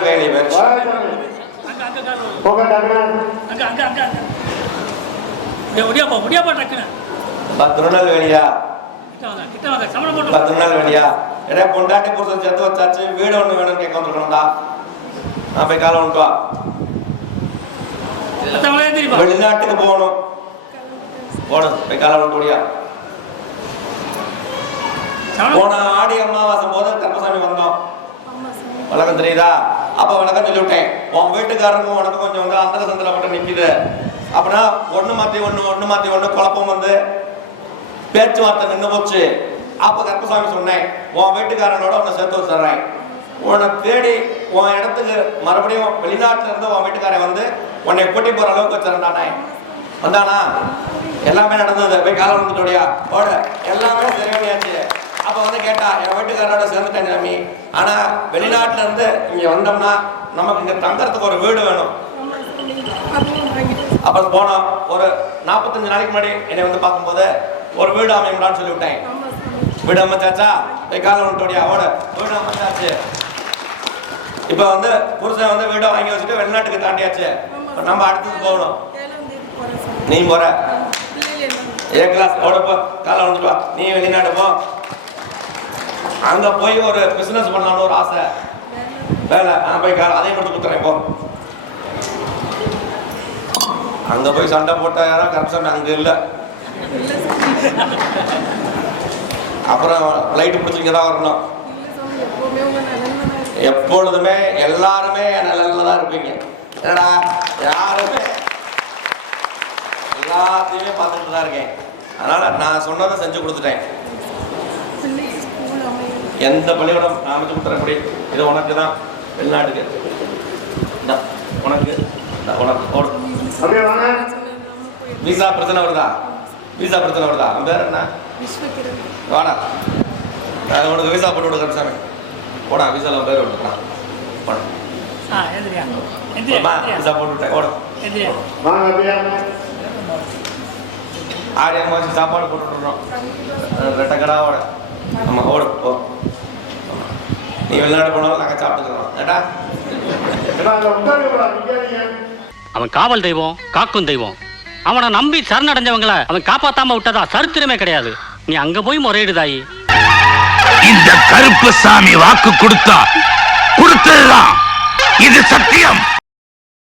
திருநெல்வேலி வெற்றி அங்க அங்க கார் வருது. போக டக்குனு அங்க அங்க அங்க அங்க. டேய், ஒடியா போ ஒடியா போ டக்குன்னு பா திருநெல்வேலியா கிட்ட வாங்க கிட்ட வாங்க சமணம் பா போட்டு திருநெல்வேலியா ஏடா பொண்டாட்டி புருஷன் சேர்த்து வச்சாச்சு. வீடு ஒண்ணு வேணும்னு கேட்க வந்துருக்கணும்டா. நான் போய் காலை வா. வெளிநாட்டுக்கு போகணும். போடு போய் காலை சமணம் போன ஆடி அமாவாசை போது கருப்பசாமி வந்தோம். வணக்கம் தெரியுதா? அப்ப வணக்கம் சொல்லி விட்டேன் உன் வீட்டுக்காரருக்கும் உனக்கு கொஞ்சம் வந்து அந்த சந்தில மட்டும் நிக்குது. அப்படின்னா ஒண்ணு மாத்தி ஒண்ணு ஒண்ணு மாத்தி ஒண்ணு குழப்பம் வந்து பேச்சுவார்த்தை நின்று போச்சு. அப்ப கருப்பசாமி சொன்னேன் உன் வீட்டுக்காரனோட உன்னை சேர்த்து வச்சிடுறேன் உன்னை தேடி உன் இடத்துக்கு மறுபடியும் வெளிநாட்டுல இருந்து உன் வீட்டுக்காரன் வந்து உன்னை கூட்டி போற அளவுக்கு வச்சிருந்தானே வந்தானா? எல்லாமே நடந்தது. போய் காலம் வந்துட்டோடியா ஓட எல்லாமே சரியாச்சு அப்போ வந்து கேட்டா என் வீட்டுக்காரோட சேர்ந்துட்டேன் சாமி. ஆனால் வெளிநாட்டில் இருந்து இங்கே வந்தோம்னா நமக்கு இங்கே தங்கறதுக்கு ஒரு வீடு வேணும். அப்போ போனோம் ஒரு நாற்பத்தஞ்சு நாளைக்கு முன்னாடி என்னை வந்து பார்க்கும்போது ஒரு வீடு அமையலான்னு சொல்லி விட்டேன் வீடு அமைச்சாச்சா? போய் காலம் வந்துட்டோடியா வீடு அமைச்சாச்சு. இப்போ வந்து புருஷன் வந்து வீடை வாங்கி வச்சுட்டு வெளிநாட்டுக்கு தாண்டியாச்சு. நம்ம அடுத்தது போகணும். நீ போற? ஏ கிளாஸ் ஓட போ. காலை வந்துட்டு வா நீ வெளிநாடு போ. அங்க போய் ஒரு பிசினஸ் பண்ணலாம்னு ஒரு ஆசை. வேலை நான் போய் கால அதையும் மட்டும் கொடுத்துறேன் இப்போ அங்க போய் சண்டை போட்ட யாரும் கரப்ஷன் அங்க இல்ல. அப்புறம் லைட் பிடிச்சிங்க தான் வரணும். எப்பொழுதுமே எல்லாருமே நல்ல தான் இருப்பீங்க. என்னடா யாருமே? எல்லாத்தையுமே பார்த்துட்டு தான் இருக்கேன். அதனால நான் சொன்னதை செஞ்சு கொடுத்துட்டேன். எந்த பள்ளிக்கூடம் அமைச்சு கொடுத்துறேன் இப்படி இது உனக்கு தான். வெளிநாட்டுக்கு. உனக்கு. உனக்கு. ஓடு. விசா பிரச்சனை வருதா? விசா பிரச்சனை வருதா? அவன் பேர் என்ன? வாடா. நான் உனக்கு விசா போட்டு விடுக்கிறேன் சாமி. போடா விசால பேர் விட்டுறான் போடா. விசா போட்டு விட்டேன். ஓடும் எந்திரியா. வாங்க அப்படியே. ஆடி அம்மாச்சி சாப்பாடு போட்டு விட்டுறோம். ரெட்டை கடாவோட ஆமா ஓடு போ. நீ வெளிநாடு போனாலும் நாங்கள் சாப்பிட்டுக்கிறோம். அவன் காவல் தெய்வம் காக்கும் தெய்வம். அவனை நம்பி சரணடைஞ்சவங்கள அவன் காப்பாத்தாம விட்டதா சரித்திரமே கிடையாது. நீ அங்க போய் முறையிடுதாயி இந்த கருப்பு சாமி வாக்கு கொடுத்தா கொடுத்ததுதான் இது சத்தியம்.